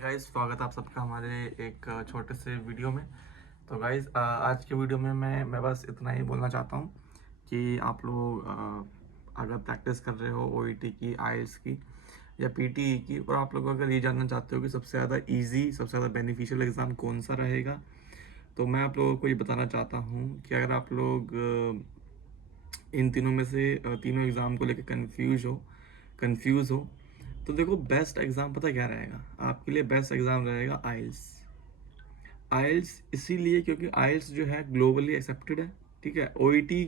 Guys, स्वागत है आप सबका हमारे एक छोटे से वीडियो में। तो गाइस, आज के वीडियो में मैं बस इतना ही बोलना चाहता हूँ कि आप लोग अगर प्रैक्टिस कर रहे हो ओईटी की, आईएलटीएस की या पीटीई की, और आप लोग अगर ये जानना चाहते हो कि सबसे ज़्यादा इजी, सबसे ज़्यादा बेनिफिशियल एग्ज़ाम कौन सा रहेगा, तो मैं आप लोगों को ये बताना चाहता हूँ कि अगर आप लोग इन तीनों में से तीनों एग्ज़ाम को लेकर कंफ्यूज हो, तो देखो, बेस्ट एग्ज़ाम पता क्या रहेगा आपके लिए? बेस्ट एग्ज़ाम रहेगा आइल्स। आइल्स इसीलिए क्योंकि आइल्स जो है ग्लोबली एक्सेप्टेड है। ठीक है, ओईटी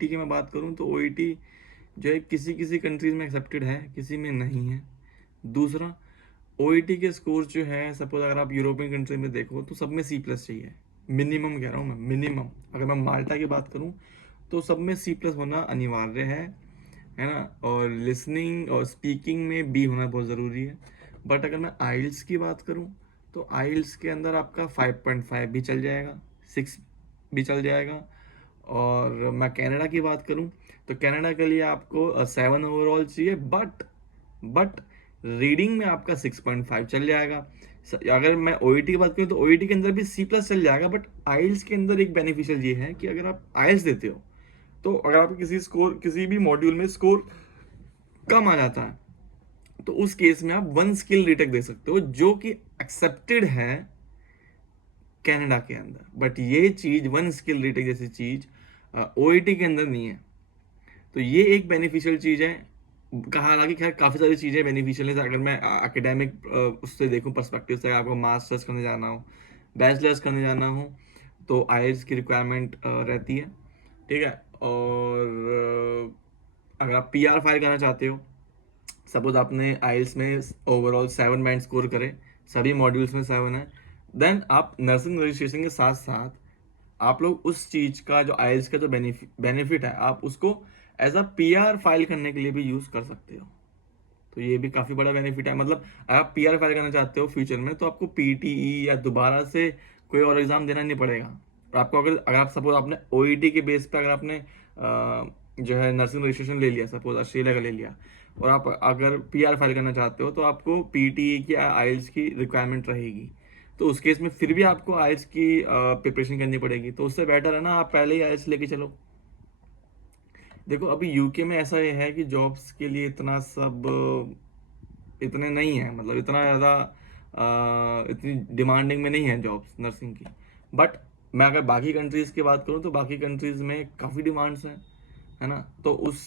की मैं बात करूं तो ओईटी जो है किसी किसी कंट्रीज में एक्सेप्टेड है, किसी में नहीं है। दूसरा, ओईटी के स्कोर जो है, सपोज अगर आप यूरोपियन कंट्री में देखो तो सब में सी प्लस चाहिए। मिनिमम कह रहा हूँ मैं, मिनिमम। अगर मैं माल्टा की बात करूँ तो सब में सी प्लस होना अनिवार्य है ना। और लिसनिंग और स्पीकिंग में बी होना बहुत ज़रूरी है। बट अगर मैं आइल्स की बात करूं तो आइल्स के अंदर आपका 5.5 भी चल जाएगा, 6 भी चल जाएगा। और मैं कनाडा की बात करूं तो कनाडा के लिए आपको 7 ओवरऑल चाहिए, बट रीडिंग में आपका 6.5 चल जाएगा। अगर मैं ओईटी की बात करूं तो ओईटी के अंदर भी सी प्लस चल जाएगा, बट आइल्स के अंदर एक बेनिफिशियल ये है कि अगर आप आइल्स देते हो तो अगर आप किसी भी मॉड्यूल में स्कोर कम आ जाता है तो उस केस में आप वन स्किल रिटेक दे सकते हो, जो कि एक्सेप्टेड है कनाडा के अंदर। बट ये चीज, वन स्किल रिटेक जैसी चीज, ओईटी के अंदर नहीं है। तो ये एक बेनिफिशियल चीज है। हालांकि खैर काफी सारी चीजें बेनिफिशियल है। अगर मैं एकेडमिक उससे देखूं, पर्सपेक्टिव से, आपको मास्टर्स करने जाना हो, बैचलर्स करने जाना हो, तो आईएलटीएस की रिक्वायरमेंट रहती है। ठीक है। और अगर आप पीआर फाइल करना चाहते हो, सपोज आपने आइल्स में ओवरऑल 7 बैंड स्कोर करे, सभी मॉड्यूल्स में 7 है, देन आप नर्सिंग रजिस्ट्रेशन के साथ साथ आप लोग उस चीज का, जो आइल्स का जो बेनिफिट है, आप उसको एज अ पीआर फाइल करने के लिए भी यूज कर सकते हो। तो ये भी काफी बड़ा बेनिफिट है। मतलब अगर आप पीआर फाइल करना चाहते हो फ्यूचर में, तो आपको पीटीई या दोबारा से कोई और एग्जाम देना नहीं पड़ेगा। और आपको अगर अगर आप सपोज आपने ओईटी के बेस पे, अगर आपने जो है नर्सिंग रजिस्ट्रेशन ले लिया, सपोज ऑस्ट्रेलिया का ले लिया, और आप अगर पीआर फाइल करना चाहते हो, तो आपको पीटीई की, आइल्स की रिक्वायरमेंट रहेगी। तो उस केस में फिर भी आपको आइल्स की प्रिपरेशन करनी पड़ेगी। तो उससे बेटर है ना, आप पहले ही आइल्स लेके चलो। देखो, अभी यूके में ऐसा ये है कि जॉब्स के लिए इतना सब इतने नहीं है, मतलब इतना ज़्यादा इतनी डिमांडिंग में नहीं है जॉब्स नर्सिंग की। बट मैं अगर बाकी कंट्रीज़ की बात करूँ तो बाकी कंट्रीज़ में काफ़ी डिमांड्स हैं, है ना। तो उस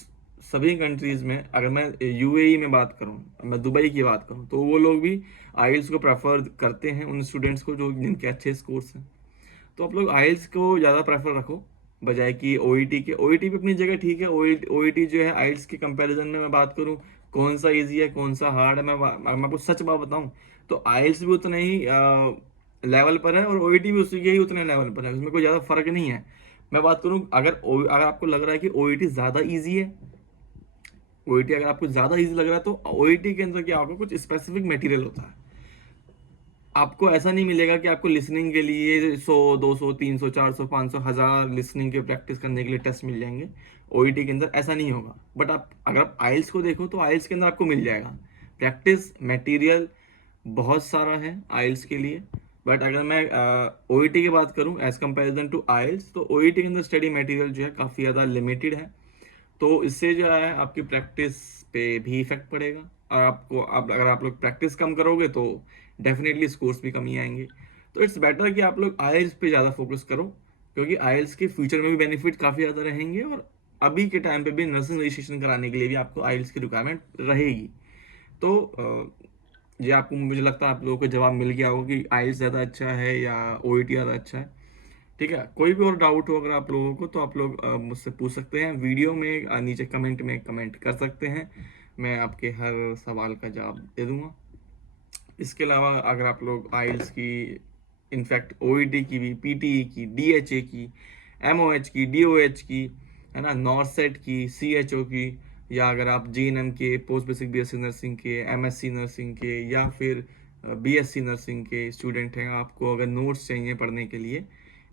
सभी कंट्रीज़ में, अगर मैं यूएई में बात करूँ, मैं दुबई की बात करूँ, तो वो लोग भी आइल्स को प्रेफर करते हैं उन स्टूडेंट्स को जो जिनके अच्छे स्कोर्स हैं। तो आप लोग आइल्स को ज़्यादा प्रेफर रखो बजाय कि ओईटी के। ओईटी भी अपनी जगह ठीक है। ओईटी जो है आइल्स के कंपैरिजन में मैं बात करूँ, कौन सा इजी है कौन सा हार्ड है, मैं आपको सच बात बताऊं तो आइल्स भी उतना ही लेवल पर है, और ओईटी भी उसी के ही उतने लेवल पर है। उसमें कोई ज़्यादा फर्क नहीं है। मैं बात करूं, अगर आपको लग रहा है कि ओईटी ज़्यादा ईजी है, ओईटी अगर आपको ज़्यादा ईजी लग रहा है, तो ओईटी के अंदर क्या होगा, कुछ स्पेसिफिक मटेरियल होता है। आपको ऐसा नहीं मिलेगा कि आपको लिसनिंग के लिए 100, 200, 300, 400, 500, 1000 लिसनिंग के प्रैक्टिस करने के लिए टेस्ट मिल जाएंगे। ओईटी के अंदर ऐसा नहीं होगा। बट आप अगर आप आइल्स को देखो तो आइल्स के अंदर आपको मिल जाएगा प्रैक्टिस मटेरियल, बहुत सारा है आइल्स के लिए। बट अगर मैं ओईटी की बात करूं एज कंपेरिजन टू आइल्स, तो ओईटी के अंदर स्टडी मटेरियल जो है काफ़ी ज़्यादा लिमिटेड है। तो इससे जो है आपकी प्रैक्टिस पे भी इफेक्ट पड़ेगा। और अगर आप लोग प्रैक्टिस कम करोगे तो डेफिनेटली स्कोर्स भी कम ही आएंगे। तो इट्स बेटर कि आप लोग आइल्स पे ज़्यादा फोकस करो, क्योंकि आइल्स के फ्यूचर में भी बेनिफिट काफ़ी ज़्यादा रहेंगे, और अभी के टाइम पे भी नर्सिंग रजिस्ट्रेशन कराने के लिए भी आपको आइल्स की रिक्वायरमेंट रहेगी। तो ये आपको, मुझे लगता है आप लोगों को जवाब मिल गया होगा कि आइल्स ज़्यादा अच्छा है या ओईटी ज़्यादा अच्छा है। ठीक है। कोई भी और डाउट हो अगर आप लोगों को, तो आप लोग मुझसे पूछ सकते हैं वीडियो में, नीचे कमेंट में कमेंट कर सकते हैं। मैं आपके हर सवाल का जवाब दे दूंगा। इसके अलावा अगर आप लोग आइल्स की, इनफैक्ट ओईटी की भी, पीटीई की, डीएचए की, एमओएच की, डीओएच की, है ना, नॉर्सेट की, सीएचओ की, या अगर आप जीएनएम के, पोस्ट बेसिक बीएससी नर्सिंग के, एमएससी नर्सिंग के, या फिर बीएससी नर्सिंग के स्टूडेंट हैं, आपको अगर नोट्स चाहिए पढ़ने के लिए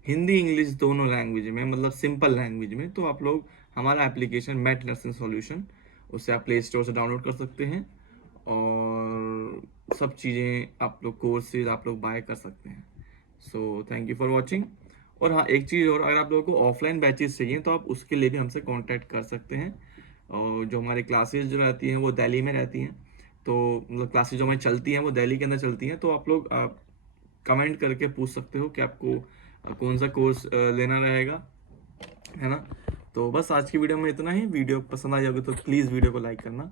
हिंदी इंग्लिश दोनों लैंग्वेज में, मतलब सिंपल लैंग्वेज में, तो आप लोग हमारा एप्लीकेशन मैथ नर्सिंग सॉल्यूशन, उससे आप प्ले स्टोर से डाउनलोड कर सकते हैं। और सब चीज़ें आप लोग कोर्सेज आप लोग बाय कर सकते हैं। So thank you for watching. और हाँ, एक चीज़ और, अगर आप लोगों को ऑफलाइन बैचेस चाहिए तो आप उसके लिए भी हमसे कांटेक्ट कर सकते हैं। और जो हमारी क्लासेस जो रहती हैं वो दिल्ली में रहती हैं, तो मतलब क्लासेस जो हमारी चलती हैं वो दिल्ली के अंदर चलती हैं। तो आप लोग कमेंट करके पूछ सकते हो कि आपको कौन सा कोर्स लेना रहेगा, है ना। तो बस आज की वीडियो में इतना ही। वीडियो पसंद आ जाएगी तो प्लीज़ वीडियो को लाइक करना,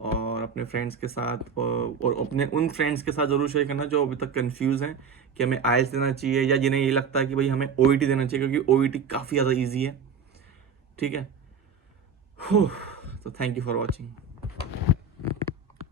और अपने फ्रेंड्स के साथ और अपने उन फ्रेंड्स के साथ ज़रूर शेयर करना जो अभी तक कंफ्यूज हैं कि हमें आइल्स देना चाहिए, या जिन्हें ये लगता है कि भाई हमें ओईटी देना चाहिए, क्योंकि ओईटी काफ़ी ज़्यादा ईजी है। ठीक है। तो थैंक यू फॉर वॉचिंग।